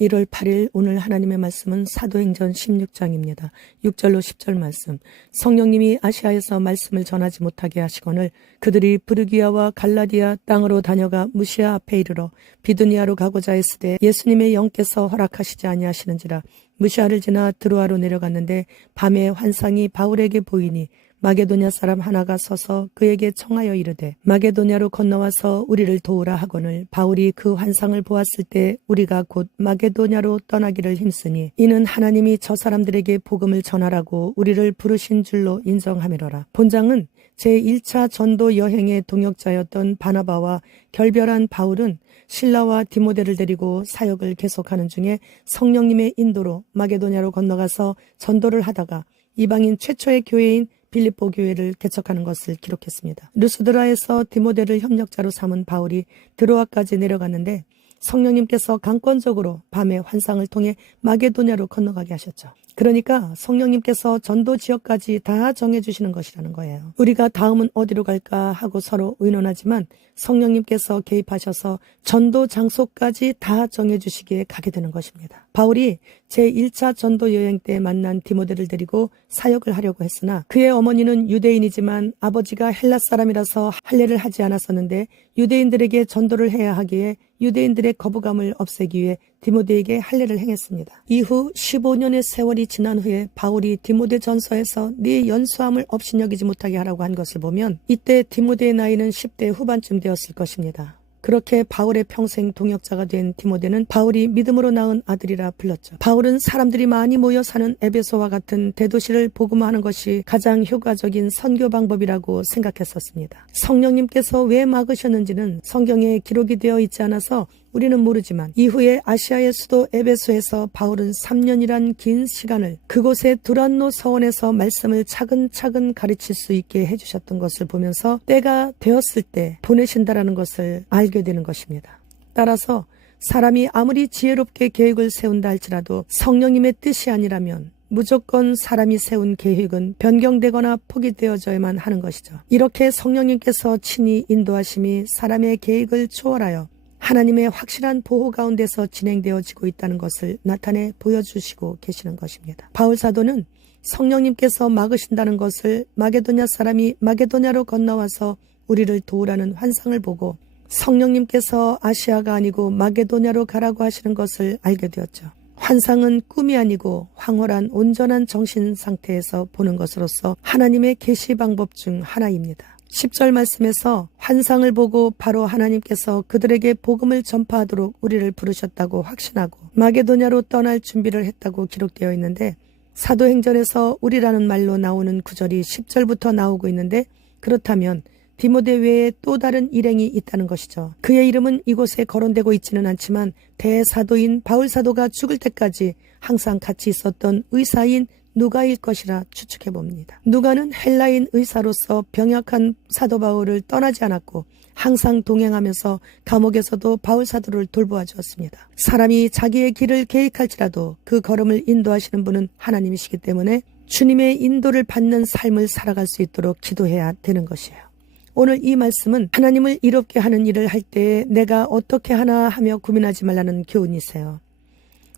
1월 8일 오늘 하나님의 말씀은 사도행전 16장입니다. 6절로 10절 말씀. 성령님이 아시아에서 말씀을 전하지 못하게 하시거늘 그들이 브르기아와 갈라디아 땅으로 다녀가 무시아 앞에 이르러 비두니아로 가고자 했으되 예수님의 영께서 허락하시지 아니하시는지라. 무시아를 지나 드로아로 내려갔는데 밤에 환상이 바울에게 보이니 마게도냐 사람 하나가 서서 그에게 청하여 이르되 마게도냐로 건너와서 우리를 도우라 하거늘 바울이 그 환상을 보았을 때 우리가 곧 마게도냐로 떠나기를 힘쓰니 이는 하나님이 저 사람들에게 복음을 전하라고 우리를 부르신 줄로 인정하미로라. 본장은 제1차 전도 여행의 동역자였던 바나바와 결별한 바울은 실라와 디모데를 데리고 사역을 계속하는 중에 성령님의 인도로 마게도냐로 건너가서 전도를 하다가 이방인 최초의 교회인 빌립보 교회를 개척하는 것을 기록했습니다. 루스드라에서 디모데를 협력자로 삼은 바울이 드로아까지 내려갔는데 성령님께서 강권적으로 밤에 환상을 통해 마게도냐로 건너가게 하셨죠. 그러니까 성령님께서 전도 지역까지 다 정해주시는 것이라는 거예요. 우리가 다음은 어디로 갈까 하고 서로 의논하지만 성령님께서 개입하셔서 전도 장소까지 다 정해주시기에 가게 되는 것입니다. 바울이 제1차 전도 여행 때 만난 디모데를 데리고 사역을 하려고 했으나 그의 어머니는 유대인이지만 아버지가 헬라 사람이라서 할례를 하지 않았었는데 유대인들에게 전도를 해야 하기에 유대인들의 거부감을 없애기 위해 디모데에게 할례를 행했습니다. 이후 15년의 세월이 지난 후에 바울이 디모데 전서에서 네 연수함을 업신여기지 못하게 하라고 한 것을 보면 이때 디모데의 나이는 10대 후반쯤 되었을 것입니다. 그렇게 바울의 평생 동역자가 된 디모데는 바울이 믿음으로 낳은 아들이라 불렀죠. 바울은 사람들이 많이 모여 사는 에베소와 같은 대도시를 복음화하는 것이 가장 효과적인 선교 방법이라고 생각했었습니다. 성령님께서 왜 막으셨는지는 성경에 기록이 되어 있지 않아서 우리는 모르지만 이후에 아시아의 수도 에베소에서 바울은 3년이란 긴 시간을 그곳의 두란노 서원에서 말씀을 차근차근 가르칠 수 있게 해주셨던 것을 보면서 때가 되었을 때 보내신다라는 것을 알게 되는 것입니다. 따라서 사람이 아무리 지혜롭게 계획을 세운다 할지라도 성령님의 뜻이 아니라면 무조건 사람이 세운 계획은 변경되거나 포기되어져야만 하는 것이죠. 이렇게 성령님께서 친히 인도하심이 사람의 계획을 초월하여 하나님의 확실한 보호 가운데서 진행되어지고 있다는 것을 나타내 보여주시고 계시는 것입니다. 바울 사도는 성령님께서 막으신다는 것을 마게도냐 사람이 마게도냐로 건너와서 우리를 도우라는 환상을 보고 성령님께서 아시아가 아니고 마게도냐로 가라고 하시는 것을 알게 되었죠. 환상은 꿈이 아니고 황홀한 온전한 정신 상태에서 보는 것으로서 하나님의 계시 방법 중 하나입니다. 10절 말씀에서 환상을 보고 바로 하나님께서 그들에게 복음을 전파하도록 우리를 부르셨다고 확신하고 마게도냐로 떠날 준비를 했다고 기록되어 있는데 사도행전에서 우리라는 말로 나오는 구절이 10절부터 나오고 있는데 그렇다면 디모데 외에 또 다른 일행이 있다는 것이죠. 그의 이름은 이곳에 거론되고 있지는 않지만 대사도인 바울사도가 죽을 때까지 항상 같이 있었던 의사인 누가일 것이라 추측해 봅니다. 누가는 헬라인 의사로서 병약한 사도 바울을 떠나지 않았고 항상 동행하면서 감옥에서도 바울 사도를 돌보아 주었습니다. 사람이 자기의 길을 계획할지라도 그 걸음을 인도하시는 분은 하나님이시기 때문에 주님의 인도를 받는 삶을 살아갈 수 있도록 기도해야 되는 것이에요. 오늘 이 말씀은 하나님을 이롭게 하는 일을 할 때에 내가 어떻게 하나 하며 고민하지 말라는 교훈이세요.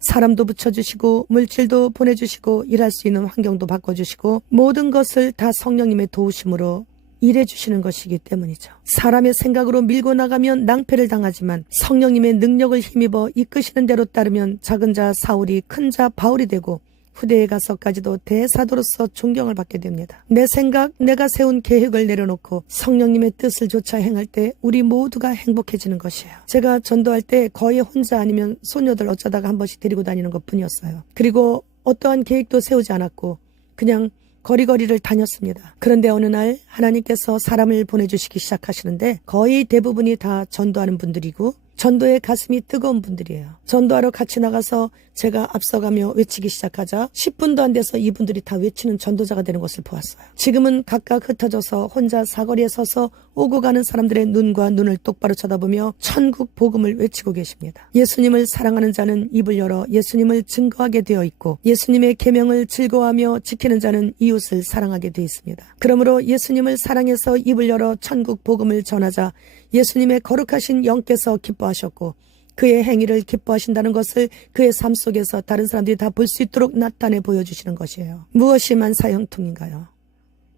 사람도 붙여주시고 물질도 보내주시고 일할 수 있는 환경도 바꿔주시고 모든 것을 다 성령님의 도우심으로 일해주시는 것이기 때문이죠. 사람의 생각으로 밀고 나가면 낭패를 당하지만 성령님의 능력을 힘입어 이끄시는 대로 따르면 작은 자 사울이 큰 자 바울이 되고 후대에 가서까지도 대사도로서 존경을 받게 됩니다. 내 생각, 내가 세운 계획을 내려놓고 성령님의 뜻을 조차 행할 때 우리 모두가 행복해지는 것이에요. 제가 전도할 때 거의 혼자 아니면 소녀들 어쩌다가 한 번씩 데리고 다니는 것뿐이었어요. 그리고 어떠한 계획도 세우지 않았고 그냥 거리거리를 다녔습니다. 그런데 어느 날 하나님께서 사람을 보내주시기 시작하시는데 거의 대부분이 다 전도하는 분들이고 전도에 가슴이 뜨거운 분들이에요. 전도하러 같이 나가서 제가 앞서가며 외치기 시작하자 10분도 안 돼서 이분들이 다 외치는 전도자가 되는 것을 보았어요. 지금은 각각 흩어져서 혼자 사거리에 서서 오고 가는 사람들의 눈과 눈을 똑바로 쳐다보며 천국 복음을 외치고 계십니다. 예수님을 사랑하는 자는 입을 열어 예수님을 증거하게 되어 있고 예수님의 계명을 즐거워하며 지키는 자는 이웃을 사랑하게 되어 있습니다. 그러므로 예수님을 사랑해서 입을 열어 천국 복음을 전하자 예수님의 거룩하신 영께서 기뻐하셨고 그의 행위를 기뻐하신다는 것을 그의 삶 속에서 다른 사람들이 다 볼 수 있도록 나타내 보여주시는 것이에요. 무엇이 만사 형통인가요?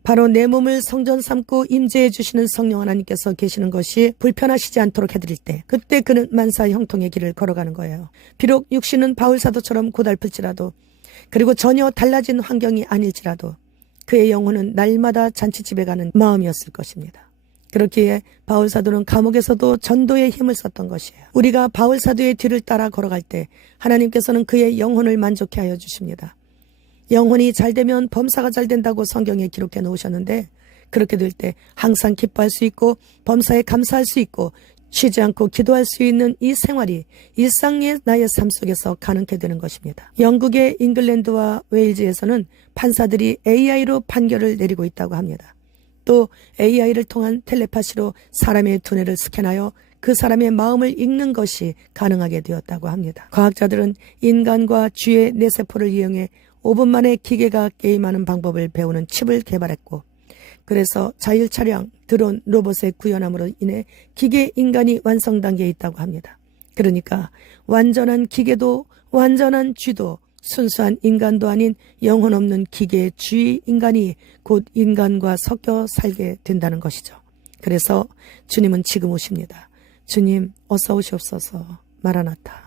바로 내 몸을 성전 삼고 임재해 주시는 성령 하나님께서 계시는 것이 불편하시지 않도록 해드릴 때, 그때 그는 만사 형통의 길을 걸어가는 거예요. 비록 육신은 바울 사도처럼 고달플지라도, 그리고 전혀 달라진 환경이 아닐지라도 그의 영혼은 날마다 잔치집에 가는 마음이었을 것입니다. 그렇기에 바울 사도는 감옥에서도 전도에 힘을 썼던 것이에요. 우리가 바울 사도의 뒤를 따라 걸어갈 때 하나님께서는 그의 영혼을 만족해 하여 주십니다. 영혼이 잘 되면 범사가 잘 된다고 성경에 기록해 놓으셨는데, 그렇게 될 때 항상 기뻐할 수 있고 범사에 감사할 수 있고 쉬지 않고 기도할 수 있는 이 생활이 일상의 나의 삶 속에서 가능하게 되는 것입니다. 영국의 잉글랜드와 웨일즈에서는 판사들이 AI로 판결을 내리고 있다고 합니다. 또 AI를 통한 텔레파시로 사람의 두뇌를 스캔하여 그 사람의 마음을 읽는 것이 가능하게 되었다고 합니다. 과학자들은 인간과 쥐의 뇌세포를 이용해 5분 만에 기계가 게임하는 방법을 배우는 칩을 개발했고, 그래서 자율 차량, 드론, 로봇의 구현함으로 인해 기계 인간이 완성 단계에 있다고 합니다. 그러니까 완전한 기계도 완전한 쥐도 순수한 인간도 아닌 영혼 없는 기계의 쥐 인간이 곧 인간과 섞여 살게 된다는 것이죠. 그래서 주님은 지금 오십니다. 주님 어서 오시옵소서. 마라나타.